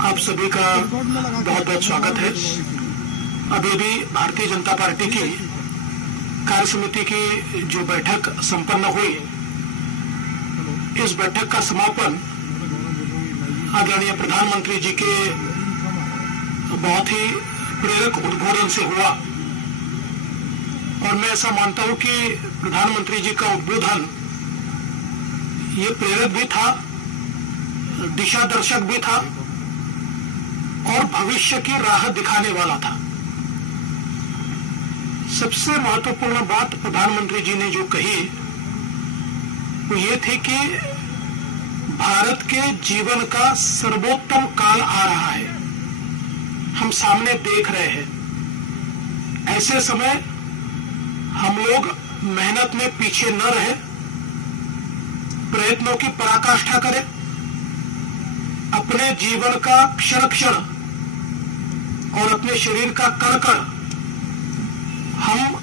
आप सभी का बहुत बहुत स्वागत है। अभी भी भारतीय जनता पार्टी की कार्य समिति की जो बैठक संपन्न हुई, इस बैठक का समापन आदरणीय प्रधानमंत्री जी के बहुत ही प्रेरक उद्बोधन से हुआ। और मैं ऐसा मानता हूं कि प्रधानमंत्री जी का उद्बोधन ये प्रेरक भी था, दिशा दर्शक भी था और भविष्य की राह दिखाने वाला था। सबसे महत्वपूर्ण बात प्रधानमंत्री जी ने जो कही वो ये थी कि भारत के जीवन का सर्वोत्तम काल आ रहा है, हम सामने देख रहे हैं। ऐसे समय हम लोग मेहनत में पीछे न रहे, प्रयत्नों की पराकाष्ठा करें, अपने जीवन का क्षण क्षण और अपने शरीर का कण कण हम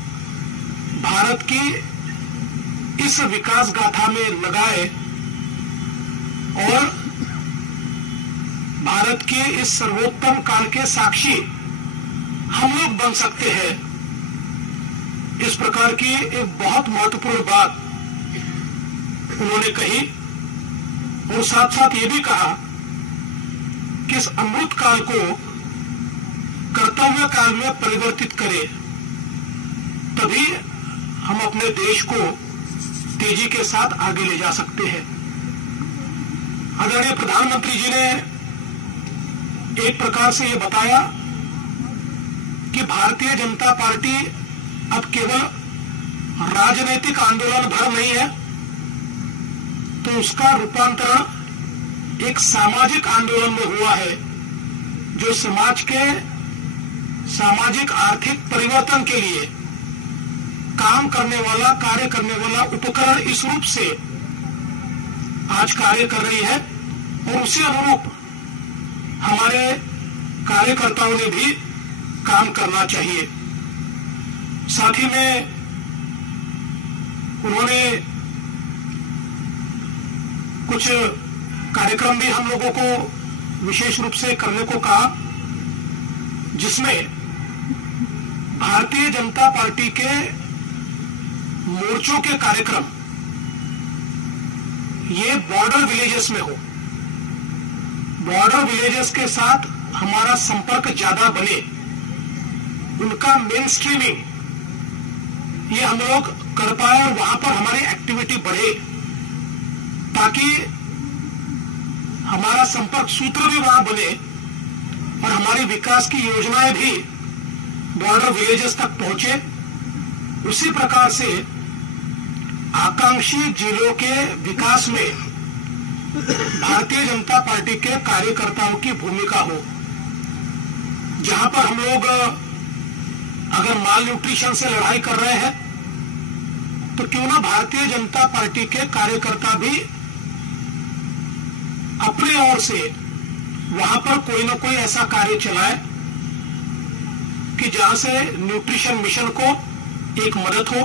भारत की इस विकास गाथा में लगाए और भारत के इस सर्वोत्तम काल के साक्षी हम लोग बन सकते हैं। इस प्रकार की एक बहुत महत्वपूर्ण बात उन्होंने कही और साथ साथ ये भी कहा कि इस अमृत काल को कर्तव्य काल में परिवर्तित करें, तभी हम अपने देश को तेजी के साथ आगे ले जा सकते हैं। आदरणीय प्रधानमंत्री जी ने एक प्रकार से ये बताया कि भारतीय जनता पार्टी अब केवल राजनीतिक आंदोलन भर नहीं है, तो उसका रूपांतरण एक सामाजिक आंदोलन में हुआ है, जो समाज के सामाजिक आर्थिक परिवर्तन के लिए काम करने वाला, कार्य करने वाला उपकरण इस रूप से आज कार्य कर रही है। और उसी अनुरूप हमारे कार्यकर्ताओं ने भी काम करना चाहिए। साथ ही में उन्होंने कुछ कार्यक्रम भी हम लोगों को विशेष रूप से करने को कहा, जिसमें भारतीय जनता पार्टी के मोर्चों के कार्यक्रम ये बॉर्डर विलेजेस में हो, बॉर्डर विलेजेस के साथ हमारा संपर्क ज्यादा बने, उनका मेन स्ट्रीमिंग ये हम लोग कर पाए और वहां पर हमारी एक्टिविटी बढ़े, ताकि हमारा संपर्क सूत्र भी वहां बने और हमारी विकास की योजनाएं भी बॉर्डर विलेजेस तक पहुंचे। उसी प्रकार से आकांक्षी जिलों के विकास में भारतीय जनता पार्टी के कार्यकर्ताओं की भूमिका हो। जहां पर हम लोग अगर माल न्यूट्रिशन से लड़ाई कर रहे हैं, तो क्यों ना भारतीय जनता पार्टी के कार्यकर्ता भी अपने ओर से वहां पर कोई ना कोई ऐसा कार्य चलाए कि जहां से न्यूट्रिशन मिशन को एक मदद हो।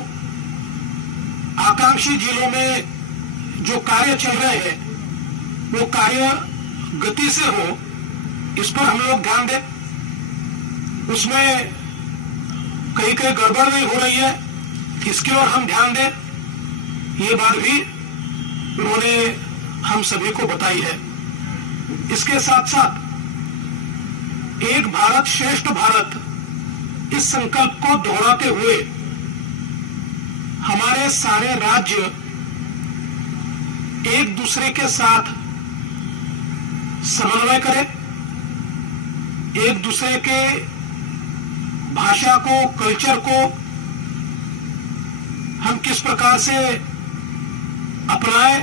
आकांक्षी जिलों में जो कार्य चल रहे हैं वो कार्य गति से हो, इस पर हम लोग ध्यान दें। उसमें कहीं कहीं गड़बड़ नहीं हो रही है, इसकी ओर हम ध्यान दें। ये बात भी उन्होंने हम सभी को बताई है। इसके साथ साथ एक भारत श्रेष्ठ भारत इस संकल्प को दोहराते हुए हमारे सारे राज्य एक दूसरे के साथ समन्वय करें, एक दूसरे के भाषा को, कल्चर को हम किस प्रकार से अपनाएं,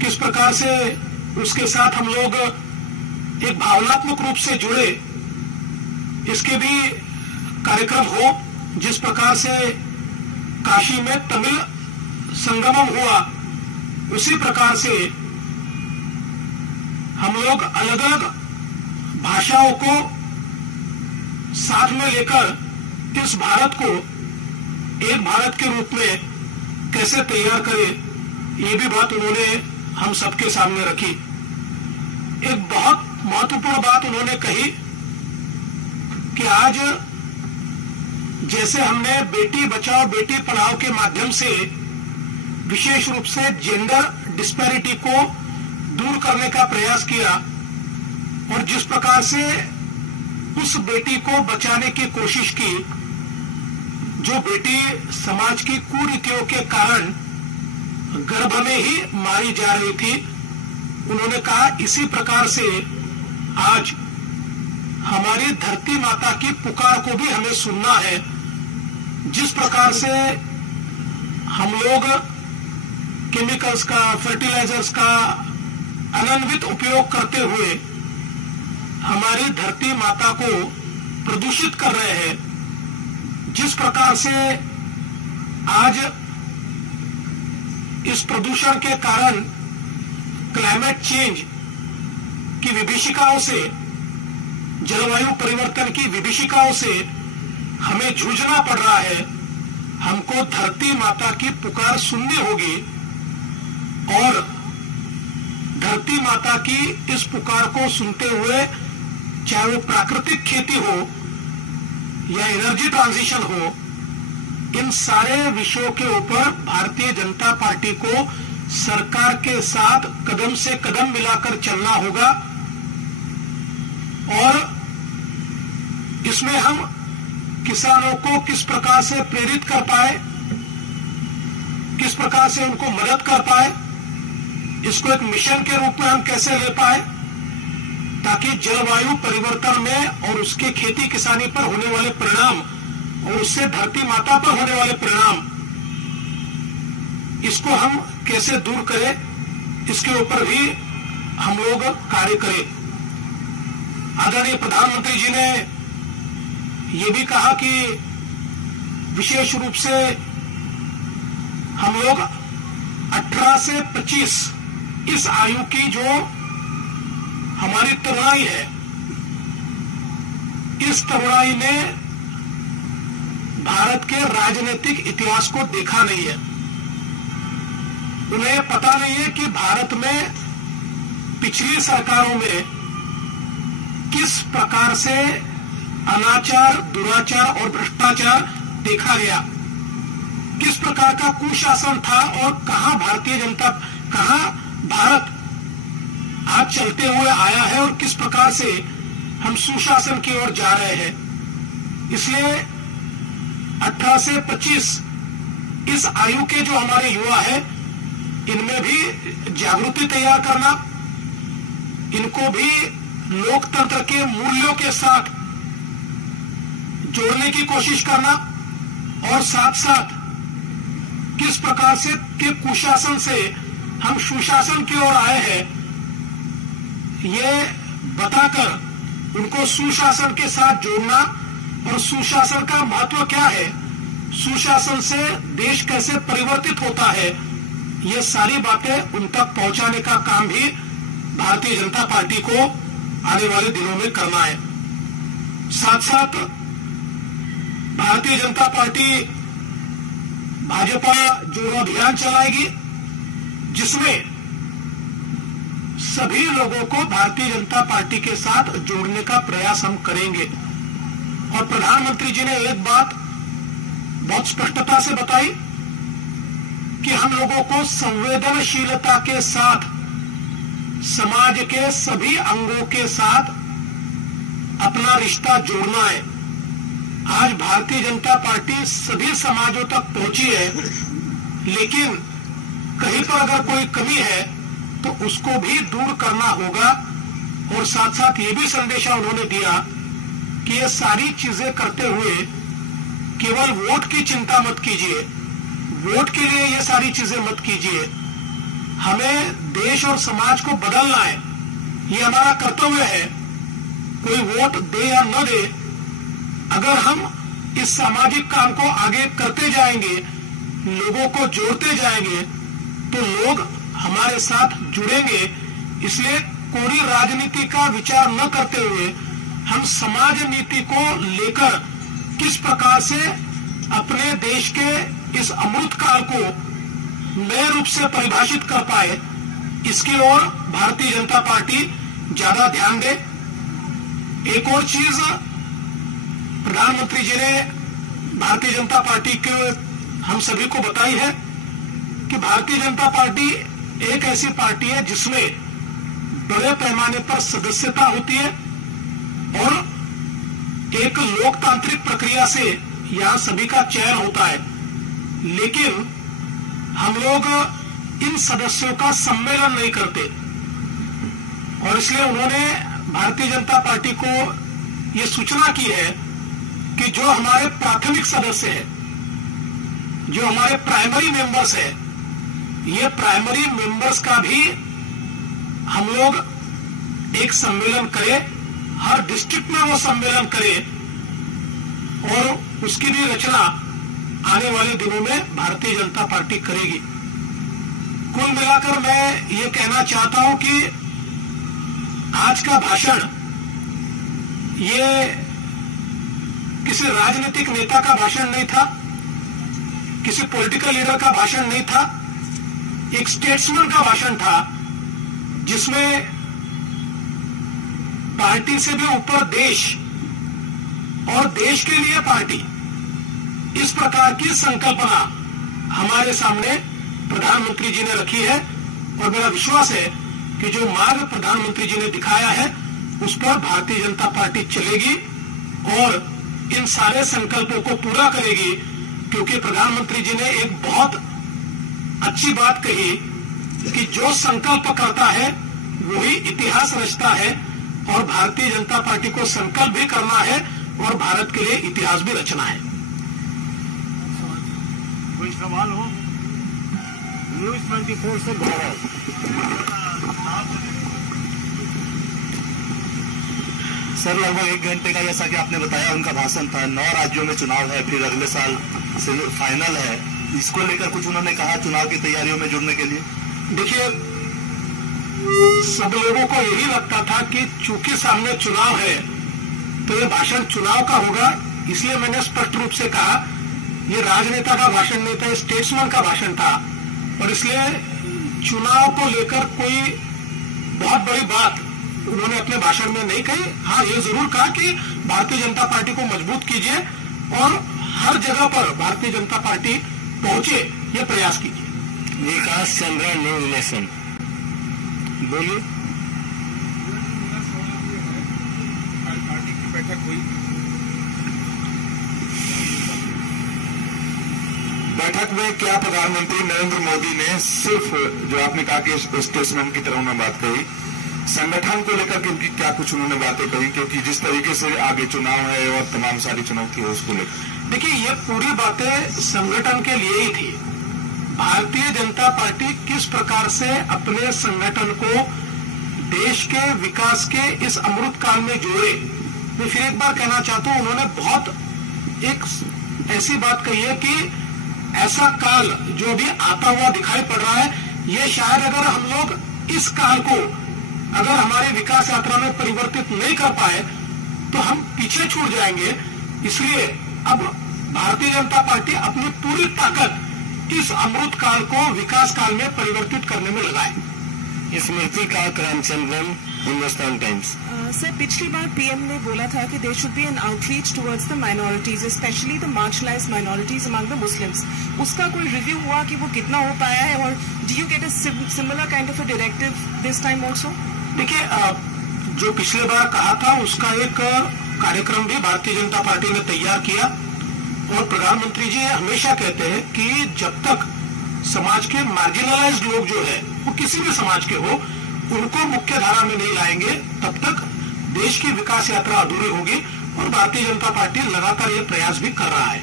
किस प्रकार से उसके साथ हम लोग एक भावनात्मक रूप से जुड़े, इसके भी कार्यक्रम हो। जिस प्रकार से काशी में तमिल संगमम हुआ, उसी प्रकार से हम लोग अलग अलग भाषाओं को साथ में लेकर इस भारत को एक भारत के रूप में कैसे तैयार करें, ये भी बात उन्होंने हम सबके सामने रखी। एक बहुत महत्वपूर्ण बात उन्होंने कही कि आज जैसे हमने बेटी बचाओ बेटी पढ़ाओ के माध्यम से विशेष रूप से जेंडर डिस्पैरिटी को दूर करने का प्रयास किया और जिस प्रकार से उस बेटी को बचाने की कोशिश की जो बेटी समाज की कुरीतियों के कारण गर्भ में ही मारी जा रही थी, उन्होंने कहा इसी प्रकार से आज हमारी धरती माता की पुकार को भी हमें सुनना है। जिस प्रकार से हम लोग केमिकल्स का, फर्टिलाइजर्स का अनन्वित उपयोग करते हुए हमारी धरती माता को प्रदूषित कर रहे हैं, जिस प्रकार से आज इस प्रदूषण के कारण क्लाइमेट चेंज की विभीषिकाओं से, जलवायु परिवर्तन की विभीषिकाओं से हमें जूझना पड़ रहा है, हमको धरती माता की पुकार सुननी होगी और धरती माता की इस पुकार को सुनते हुए चाहे वो प्राकृतिक खेती हो या एनर्जी ट्रांजिशन हो, इन सारे विषयों के ऊपर भारतीय जनता पार्टी को सरकार के साथ कदम से कदम मिलाकर चलना होगा और इसमें हम किसानों को किस प्रकार से प्रेरित कर पाए, किस प्रकार से उनको मदद कर पाए, इसको एक मिशन के रूप में हम कैसे ले पाए ताकि जलवायु परिवर्तन में और उसके खेती किसानी पर होने वाले परिणाम और उससे धरती माता पर होने वाले परिणाम, इसको हम कैसे दूर करें, इसके ऊपर भी हम लोग कार्य करें। आदरणीय प्रधानमंत्री जी ने ये भी कहा कि विशेष रूप से हम लोग 18 से 25 इस आयु की जो हमारी तरुणाई है, इस तरुणाई ने भारत के राजनीतिक इतिहास को देखा नहीं है। उन्हें पता नहीं है कि भारत में पिछली सरकारों में किस प्रकार से अनाचार, दुराचार और भ्रष्टाचार देखा गया, किस प्रकार का कुशासन था और कहां भारत आज चलते हुए आया है और किस प्रकार से हम सुशासन की ओर जा रहे हैं। इसलिए 18 से 25 इस आयु के जो हमारे युवा है, इनमें भी जागृति तैयार करना, इनको भी लोकतंत्र के मूल्यों के साथ जोड़ने की कोशिश करना और साथ साथ किस प्रकार से के कुशासन से हम सुशासन की ओर आए हैं, ये बताकर उनको सुशासन के साथ जोड़ना और सुशासन का महत्व क्या है, सुशासन से देश कैसे परिवर्तित होता है, ये सारी बातें उन तक पहुंचाने का काम भी भारतीय जनता पार्टी को आने वाले दिनों में करना है। साथ साथ भारतीय जनता पार्टी भाजपा जोड़ो अभियान चलाएगी, जिसमें सभी लोगों को भारतीय जनता पार्टी के साथ जोड़ने का प्रयास हम करेंगे। और प्रधानमंत्री जी ने एक बात बहुत स्पष्टता से बताई कि हम लोगों को संवेदनशीलता के साथ समाज के सभी अंगों के साथ अपना रिश्ता जोड़ना है। आज भारतीय जनता पार्टी सभी समाजों तक पहुंची है, लेकिन कहीं पर अगर कोई कमी है तो उसको भी दूर करना होगा। और साथ साथ ये भी संदेशा उन्होंने दिया कि ये सारी चीजें करते हुए केवल वोट की चिंता मत कीजिए, वोट के लिए ये सारी चीजें मत कीजिए, हमें देश और समाज को बदलना है, ये हमारा कर्तव्य है। कोई वोट दे या न दे, अगर हम इस सामाजिक काम को आगे करते जाएंगे, लोगों को जोड़ते जाएंगे, तो लोग हमारे साथ जुड़ेंगे। इसलिए कोई राजनीति का विचार न करते हुए हम समाज नीति को लेकर किस प्रकार से अपने देश के इस अमृत काल को नए रूप से परिभाषित कर पाए, इसकी ओर भारतीय जनता पार्टी ज्यादा ध्यान दें। एक और चीज प्रधानमंत्री जी ने भारतीय जनता पार्टी के हम सभी को बताई है कि भारतीय जनता पार्टी एक ऐसी पार्टी है जिसमें बड़े पैमाने पर सदस्यता होती है और एक लोकतांत्रिक प्रक्रिया से यहां सभी का चयन होता है, लेकिन हम लोग इन सदस्यों का सम्मेलन नहीं करते और इसलिए उन्होंने भारतीय जनता पार्टी को यह सूचना की है कि जो हमारे प्राथमिक सदस्य हैं, जो हमारे प्राइमरी मेंबर्स हैं, ये प्राइमरी मेंबर्स का भी हम लोग एक सम्मेलन करें, हर डिस्ट्रिक्ट में वो सम्मेलन करें और उसकी भी रचना आने वाले दिनों में भारतीय जनता पार्टी करेगी। कुल मिलाकर मैं ये कहना चाहता हूं कि आज का भाषण ये किसी राजनीतिक नेता का भाषण नहीं था, किसी पॉलिटिकल लीडर का भाषण नहीं था, एक स्टेट्समैन का भाषण था जिसमें पार्टी से भी ऊपर देश और देश के लिए पार्टी, इस प्रकार की संकल्पना हमारे सामने प्रधानमंत्री जी ने रखी है और मेरा विश्वास है कि जो मार्ग प्रधानमंत्री जी ने दिखाया है उस पर भारतीय जनता पार्टी चलेगी और इन सारे संकल्पों को पूरा करेगी, क्योंकि प्रधानमंत्री जी ने एक बहुत अच्छी बात कही कि जो संकल्प करता है वही इतिहास रचता है और भारतीय जनता पार्टी को संकल्प भी करना है और भारत के लिए इतिहास भी रचना है। कोई सवाल हो? न्यूज 24 से सर, लगभग 1 घंटे का जैसा कि आपने बताया उनका भाषण था। 9 राज्यों में चुनाव है, फिर अगले साल फाइनल है, इसको लेकर कुछ उन्होंने कहा चुनाव की तैयारियों में जुड़ने के लिए? देखिए, सब लोगों को यही लगता था कि चूंकि सामने चुनाव है तो ये भाषण चुनाव का होगा, इसलिए मैंने स्पष्ट रूप से कहा ये राजनेता का भाषण नहीं था, स्टेट्समैन का भाषण था और इसलिए चुनाव को लेकर कोई बहुत बड़ी बात उन्होंने अपने भाषण में नहीं कही। हाँ, ये जरूर कहा कि भारतीय जनता पार्टी को मजबूत कीजिए और हर जगह पर भारतीय जनता पार्टी पहुंचे, ये प्रयास कीजिए। विकास चंद्रा, न्यू रिलेशन, बोलिए। पार्टी की बैठक हुई, बैठक में क्या प्रधानमंत्री नरेंद्र मोदी ने सिर्फ जो आपने कहा कि स्टेट्समैन की तरह उन्होंने बात कही, संगठन को लेकर क्योंकि क्या कुछ उन्होंने बातें कही, क्योंकि जिस तरीके से आगे चुनाव है और तमाम सारी चुनौती है उसको लेकर? देखिए, ये पूरी बातें संगठन के लिए ही थी। भारतीय जनता पार्टी किस प्रकार से अपने संगठन को देश के विकास के इस अमृत काल में जोड़े। मैं फिर एक बार कहना चाहता हूं, उन्होंने बहुत एक ऐसी बात कही है कि ऐसा काल जो अभी आता हुआ दिखाई पड़ रहा है, ये शायद अगर हम लोग इस काल को अगर हमारी विकास यात्रा में परिवर्तित नहीं कर पाए तो हम पीछे छूट जाएंगे। इसलिए अब भारतीय जनता पार्टी अपनी पूरी ताकत इस अमृत काल को विकास काल में परिवर्तित करने में लगाए। स्मृति का रामचंद्रन, हिंदुस्तान टाइम्स। सर, पिछली बार पीएम ने बोला था कि there should be an outreach towards the minorities, specially the marginalised minorities among the Muslims. उसका कोई रिव्यू हुआ कि वो कितना हो पाया है और do you get a similar kind of a directive this time also? देखिए, जो पिछले बार कहा था उसका एक कार्यक्रम भी भारतीय जनता पार्टी ने तैयार किया और प्रधानमंत्री जी हमेशा कहते हैं कि जब तक समाज के मार्जिनलाइज्ड लोग जो है वो किसी भी समाज के हो उनको मुख्य धारा में नहीं लाएंगे तब तक देश की विकास यात्रा अधूरी होगी और भारतीय जनता पार्टी लगातार ये प्रयास भी कर रहा है।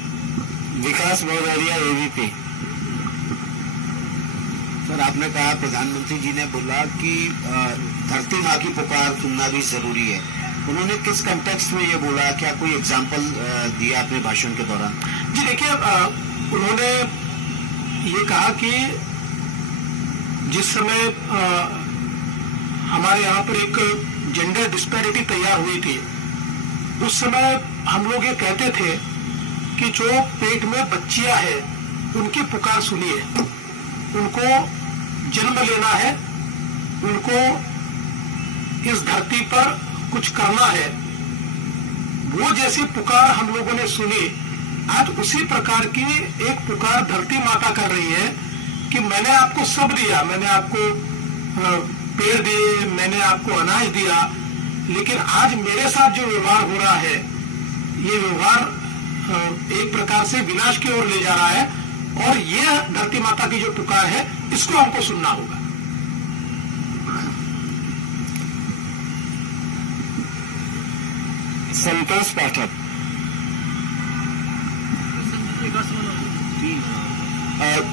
विकास भदौरिया, एबीपी। सर, आपने कहा प्रधानमंत्री जी ने बोला कि धरती माँ की पुकार सुनना भी जरूरी है। उन्होंने किस कंटेक्स्ट में ये बोला, क्या कोई एग्जाम्पल दिया अपने भाषण के दौरान? जी देखिए, उन्होंने ये कहा कि जिस समय हमारे यहाँ पर एक जेंडर डिस्पैरिटी तैयार हुई थी उस समय हम लोग ये कहते थे कि जो पेट में बच्चियां हैं उनकी पुकार सुनिए, उनको जन्म लेना है, उनको इस धरती पर कुछ करना है, वो जैसी पुकार हम लोगों ने सुनी, आज उसी प्रकार की एक पुकार धरती माता कर रही है कि मैंने आपको सब दिया, मैंने आपको पेड़ दिए, मैंने आपको अनाज दिया, लेकिन आज मेरे साथ जो व्यवहार हो रहा है, ये व्यवहार एक प्रकार से विनाश की ओर ले जा रहा है, और ये धरती माता की जो पुकार है, इसको हमको सुनना होगा। संतोष पाठक।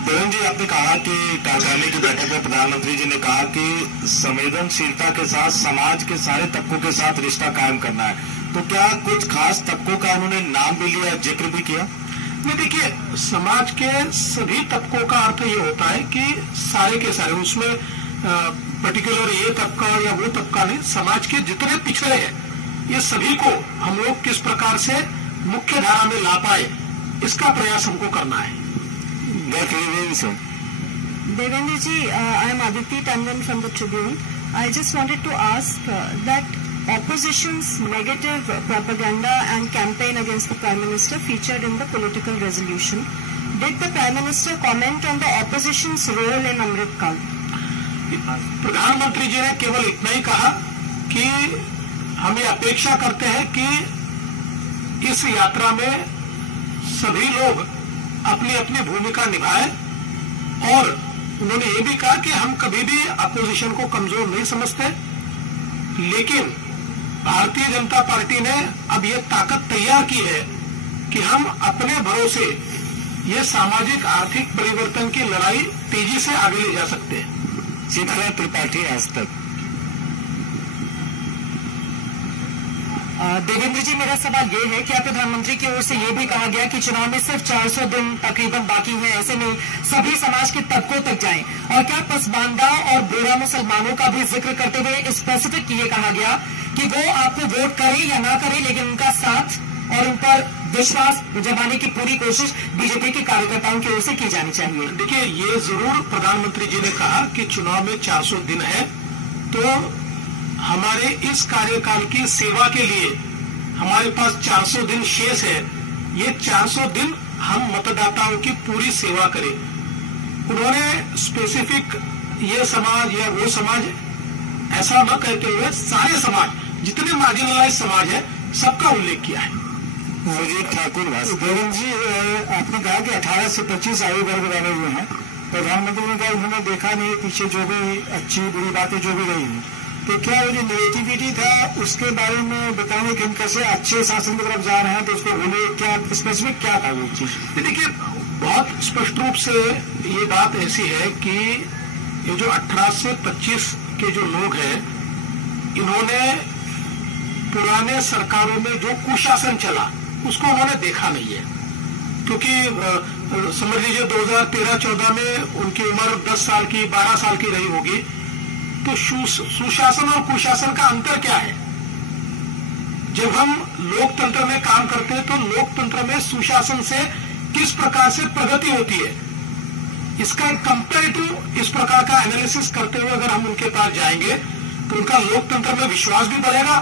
देवेंद्र जी, आपने कहा कि कार्यकारिणी की बैठक में प्रधानमंत्री जी ने कहा कि संवेदनशीलता के साथ समाज के सारे तबकों के साथ रिश्ता कायम करना है, तो क्या कुछ खास तबकों का उन्होंने नाम भी लिया, जिक्र भी किया? नहीं, देखिए, समाज के सभी तबकों का अर्थ ये होता है कि सारे के सारे, उसमें पर्टिकुलर ये तबका या वो तबका नहीं, समाज के जितने पिछड़े हैं, ये सभी को हम लोग किस प्रकार से मुख्य धारा में ला पाए, इसका प्रयास हमको करना है। Devendra ji, I am Aditi Tandon from the Tribune. I just wanted to ask that opposition's negative propaganda and campaign against the Prime Minister featured in the political resolution. Did the Prime Minister comment on the opposition's role in Amrit Kal? प्रधानमंत्री जी ने केवल इतना ही कहा कि हम ये अपेक्षा करते हैं कि इस यात्रा में सभी लोग अपनी अपनी भूमिका निभाएं, और उन्होंने ये भी कहा कि हम कभी भी अपोजिशन को कमजोर नहीं समझते, लेकिन भारतीय जनता पार्टी ने अब ये ताकत तैयार की है कि हम अपने भरोसे ये सामाजिक आर्थिक परिवर्तन की लड़ाई तेजी से आगे ले जा सकते हैं। शीतला त्रिपाठी, आज तक। देवेंद्र जी, मेरा सवाल ये है कि प्रधानमंत्री की ओर से ये भी कहा गया कि चुनाव में सिर्फ 400 दिन तकरीबन बाकी है, ऐसे में सभी समाज के तबकों तक जाएं, और क्या पसमानदा और बोरा मुसलमानों का भी जिक्र करते हुए स्पेसिफिक ये कहा गया कि वो आपको वोट करे या ना करे, लेकिन उनका साथ और उन पर विश्वास जमाने की पूरी कोशिश बीजेपी के कार्यकर्ताओं की ओर से की जानी चाहिए। देखिए, ये जरूर प्रधानमंत्री जी ने कहा कि चुनाव में 400 दिन है, तो हमारे इस कार्यकाल की सेवा के लिए हमारे पास 400 दिन शेष है। ये 400 दिन हम मतदाताओं की पूरी सेवा करें। उन्होंने स्पेसिफिक ये समाज या वो समाज ऐसा न कहते हुए सारे समाज, जितने मार्जिनलाइज समाज है, सबका उल्लेख किया है। मुझे ठाकुर देवेंद्र जी, आपने कहा कि 18 से 25 आयु वर्ग वाले हुए हैं, प्रधानमंत्री ने कहा उन्होंने देखा नहीं पीछे जो भी अच्छी बुरी बातें जो भी रही हैं, तो क्या वो जो नेगेटिविटी था उसके बारे में बताने कि हम कैसे अच्छे शासन की तरफ जा रहे हैं, तो उसको बोले क्या स्पेसिफिक क्या था वो चीज? देखिए, बहुत स्पष्ट रूप से ये बात ऐसी है कि ये जो 18 से 25 के जो लोग हैं, इन्होंने पुराने सरकारों में जो कुशासन चला उसको उन्होंने देखा नहीं है, क्योंकि समझ लीजिए 2013-14 में उनकी उम्र 10 साल की 12 साल की रही होगी, तो सुशासन और कुशासन का अंतर क्या है? जब हम लोकतंत्र में काम करते हैं तो लोकतंत्र में सुशासन से किस प्रकार से प्रगति होती है, इसका एक कंपैरेटिव इस प्रकार का एनालिसिस करते हुए अगर हम उनके पास जाएंगे तो उनका लोकतंत्र में विश्वास भी बढ़ेगा,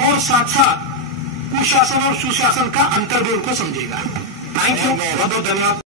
और साथ साथ कुशासन और सुशासन का अंतर भी उनको समझेगा। थैंक यू, बहुत बहुत धन्यवाद।